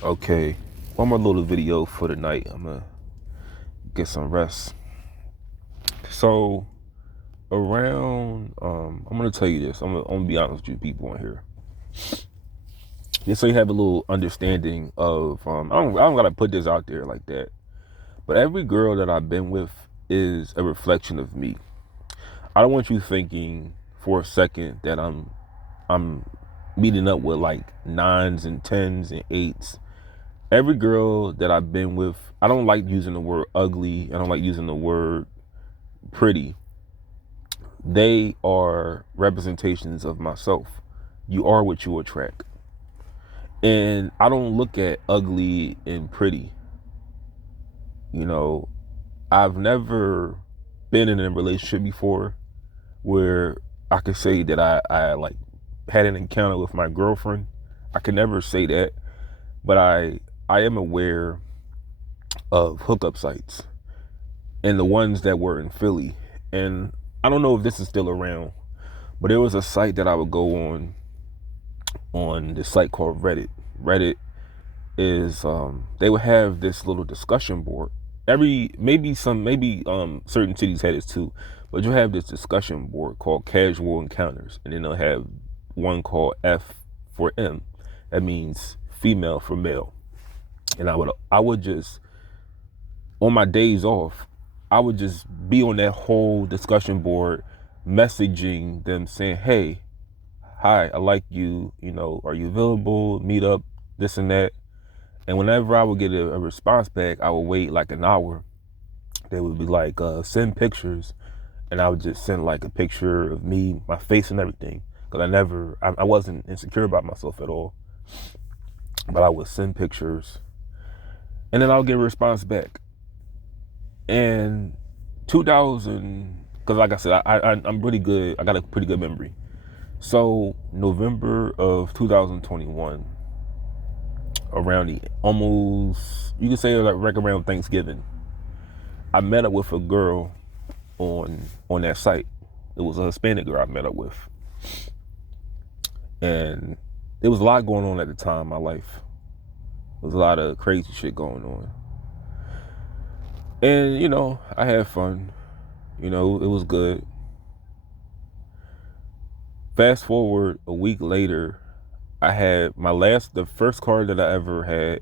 Okay, one more little video for the night. I'm gonna get some rest. So around, I'm gonna tell you this. I'm gonna be honest with you people on here, just so you have a little understanding of. I don't gotta put this out there like that, but every girl that I've been with is a reflection of me. I don't want you thinking for a second that I'm meeting up with like nines and tens and eights. Every girl that I've been with, I don't like using the word ugly. I don't like using the word pretty. They are representations of myself. You are what you attract. And I don't look at ugly and pretty. You know, I've never been in a relationship before where I could say that I like had an encounter with my girlfriend. I could never say that, but I am aware of hookup sites and the ones that were in Philly. And I don't know if this is still around, but there was a site that I would go on this site called Reddit. Reddit is they would have this little discussion board. Maybe certain cities had this too, but you have this discussion board called Casual Encounters, and then they'll have one called F for M. That means female for male. And I would just, on my days off, I would just be on that whole discussion board messaging them saying, hey, hi, I like you, are you available, meet up, this and that. And whenever I would get a response back, I would wait like an hour. They would be like, send pictures. And I would just send like a picture of me, my face and everything. Because I wasn't insecure about myself at all. But I would send pictures. And then I'll get a response back. And 2000, because like I said, I'm pretty good. I got a pretty good memory. So November of 2021, around the almost, you could say like right around Thanksgiving, I met up with a girl on that site. It was a Hispanic girl I met up with, and there was a lot going on at the time in my life. There was a lot of crazy shit going on, and I had fun. It was good. Fast forward a week later, I had the first car that I ever had.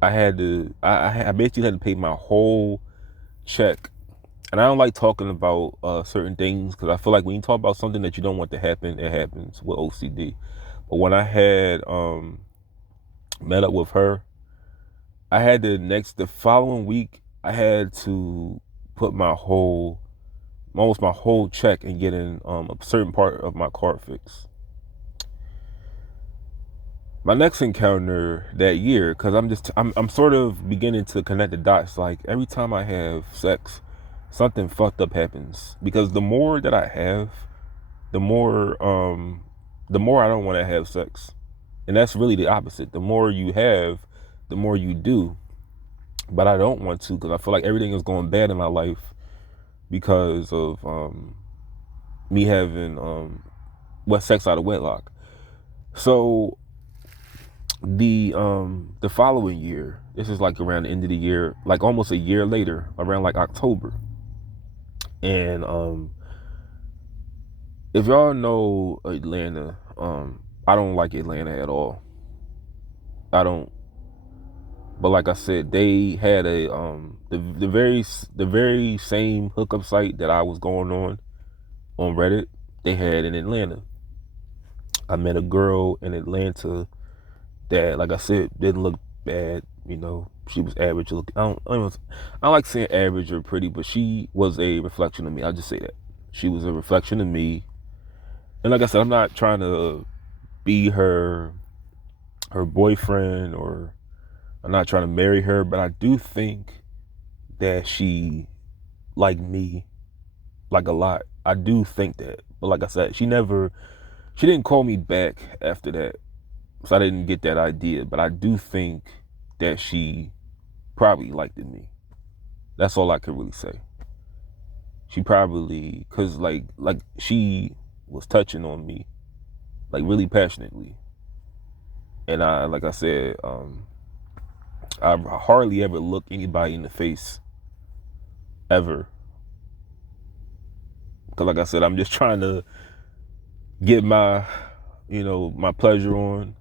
I basically had to pay my whole check. And I don't like talking about certain things because I feel like when you talk about something that you don't want to happen, it happens with OCD. But when I had met up with her, I had the following week, I had to put almost my whole check and getting a certain part of my car fixed. My next encounter that year, because I'm sort of beginning to connect the dots. Like every time I have sex, something fucked up happens. Because the more that I have, the more I don't want to have sex. And that's really the opposite. The more you have, the more you do. But I don't want to because I feel like everything is going bad in my life because of me having sex out of wedlock. So the following year, this is like around the end of the year, like almost a year later, around like October. And if y'all know Atlanta, I don't like Atlanta at all. I don't. But like I said, they had a the very same hookup site that I was going on Reddit. They had in Atlanta. I met a girl in Atlanta that, like I said, didn't look bad. She was average looking. I don't like saying average or pretty, but she was a reflection of me. I'll just say that she was a reflection of me. And like I said, I'm not trying to be her boyfriend, or I'm not trying to marry her, but I do think that she liked me like a lot. I do think that. But like I said, she didn't call me back after that. So I didn't get that idea. But I do think that she probably liked me. That's all I could really say. She probably, cause like she was touching on me, like really passionately. And like I said, I hardly ever look anybody in the face ever. Because like I said, I'm just trying to get my, my pleasure on.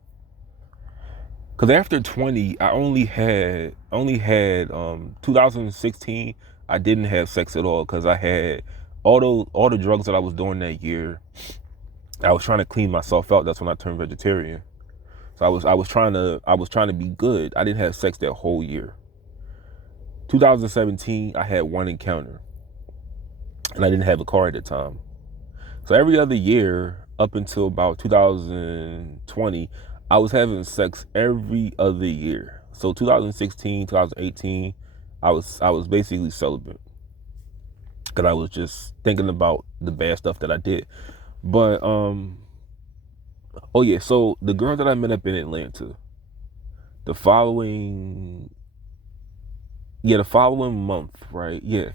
Because after 20, I only had 2016. I didn't have sex at all because I had all the drugs that I was doing that year. I was trying to clean myself out. That's when I turned vegetarian. So I was trying to be good. I didn't have sex that whole year. 2017, I had one encounter, and I didn't have a car at the time. So every other year up until about 2020, I was having sex every other year. So 2016, 2018, I was basically celibate because I was just thinking about the bad stuff that I did. But oh yeah, so the girl that I met up in Atlanta, the following month, right? Yeah.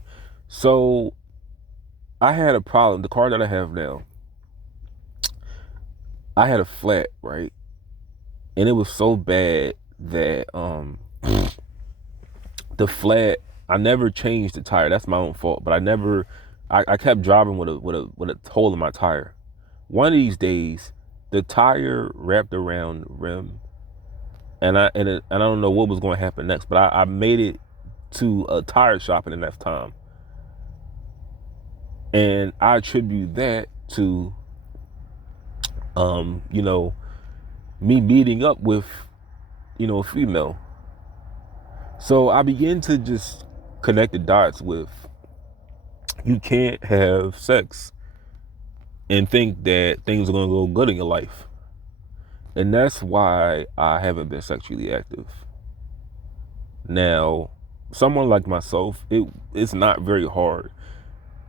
So I had a problem. The car that I have now, I had a flat, right? And it was so bad that the flat, I never changed the tire. That's my own fault. But I kept driving with a hole in my tire. One of these days, the tire wrapped around the rim, and I don't know what was going to happen next. But I made it to a tire shop in enough time, and I attribute that to me meeting up with a female. So I began to just connect the dots with, you can't have sex and think that things are going to go good in your life. And that's why I haven't been sexually active. Now, someone like myself, it's not very hard.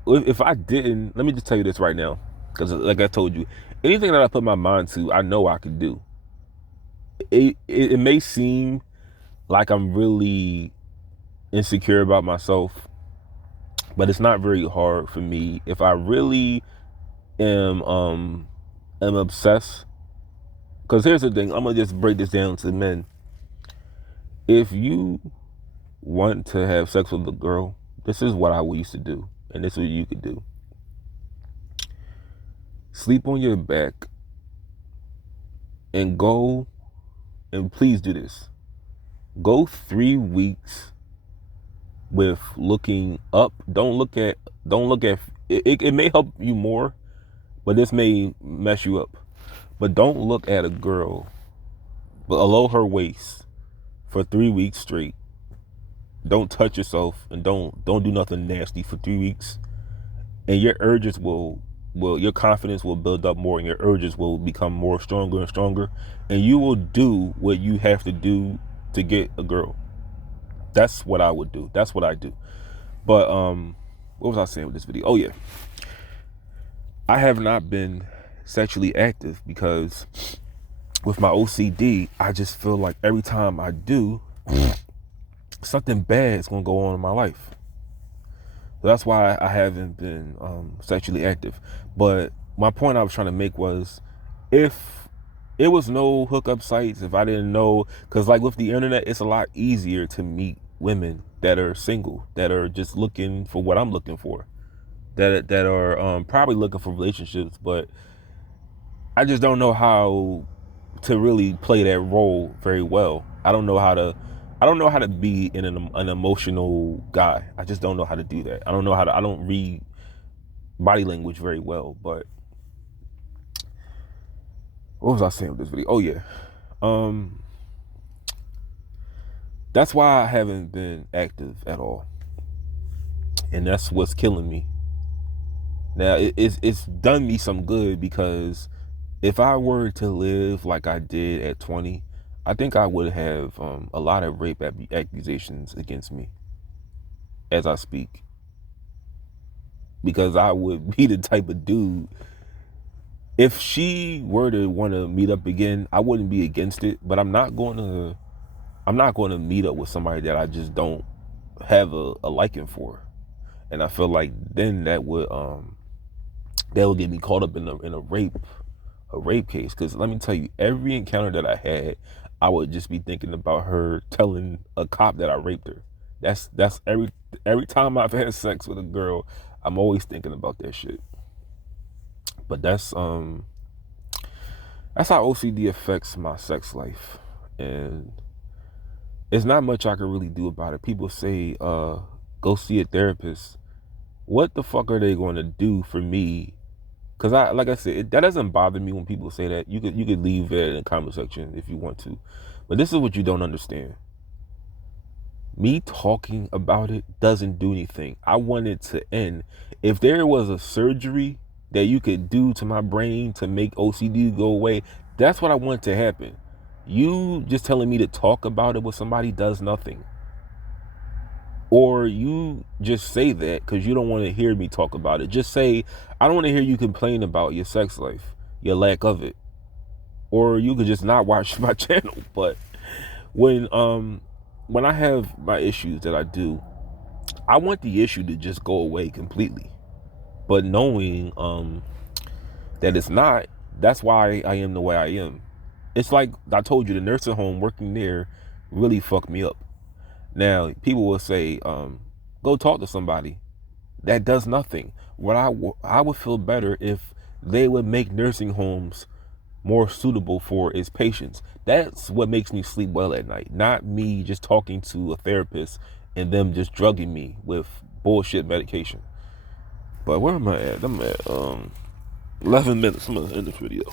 If I didn't, let me just tell you this right now, because like I told you, anything that I put my mind to, I know I can do. It may seem like I'm really insecure about myself, but it's not very hard for me. If I really am obsessed, because here's the thing, I'm gonna just break this down to men. If you want to have sex with a girl, this is what I used to do, and this is what you could do. Sleep on your back and go, and please do this. Go 3 weeks with looking up. Don't look at it may help you more, but this may mess you up. But don't look at a girl below her waist for 3 weeks straight. Don't touch yourself, and don't do nothing nasty for 3 weeks. And your urges will your confidence will build up more, and your urges will become more stronger and stronger, and you will do what you have to do to get a girl. That's what I would do. That's what I do. But what was I saying with this video? Oh yeah, I have not been sexually active because with my OCD, I just feel like every time I do, something bad is gonna go on in my life. So that's why I haven't been sexually active. But my point I was trying to make was, if it was no hookup sites, if I didn't know, because like with the internet, it's a lot easier to meet women that are single, that are just looking for what I'm looking for, that are probably looking for relationships, but I just don't know how to really play that role very well. I don't know how to be an emotional guy. I just don't know how to do that. I don't read body language very well. But what was I saying with this video? Oh yeah. That's why I haven't been active at all. And that's what's killing me. Now it's done me some good, because if I were to live like I did at 20, I think I would have a lot of rape accusations against me as I speak. Because I would be the type of dude, if she were to want to meet up again, I wouldn't be against it, but I'm not going to meet up with somebody that I just don't have a liking for. And I feel like then that would get me caught up in a rape a rape case. Because let me tell you, every encounter that I had, I would just be thinking about her telling a cop that I raped her. That's every time I've had sex with a girl, I'm always thinking about that shit. But that's how OCD affects my sex life, and it's not much I can really do about it. People say, go see a therapist. What the fuck are they going to do for me? Because like I said, that doesn't bother me when people say that. You could leave it in the comment section if you want to, but this is what you don't understand. Me talking about it doesn't do anything. I want it to end. If there was a surgery that you could do to my brain to make OCD go away, that's what I want to happen. You just telling me to talk about it with somebody does nothing. Or you just say that because you don't want to hear me talk about it. Just say, I don't want to hear you complain about your sex life, your lack of it. Or you could just not watch my channel. But when I have my issues that I do, I want the issue to just go away completely. But knowing that it's not, that's why I am the way I am. It's like I told you, the nursing home, working there really fucked me up. Now, people will say, go talk to somebody. That does nothing. What I would feel better if they would make nursing homes more suitable for its patients. That's what makes me sleep well at night. Not me just talking to a therapist and them just drugging me with bullshit medication. But where am I at? I'm at 11 minutes. I'm gonna end this video.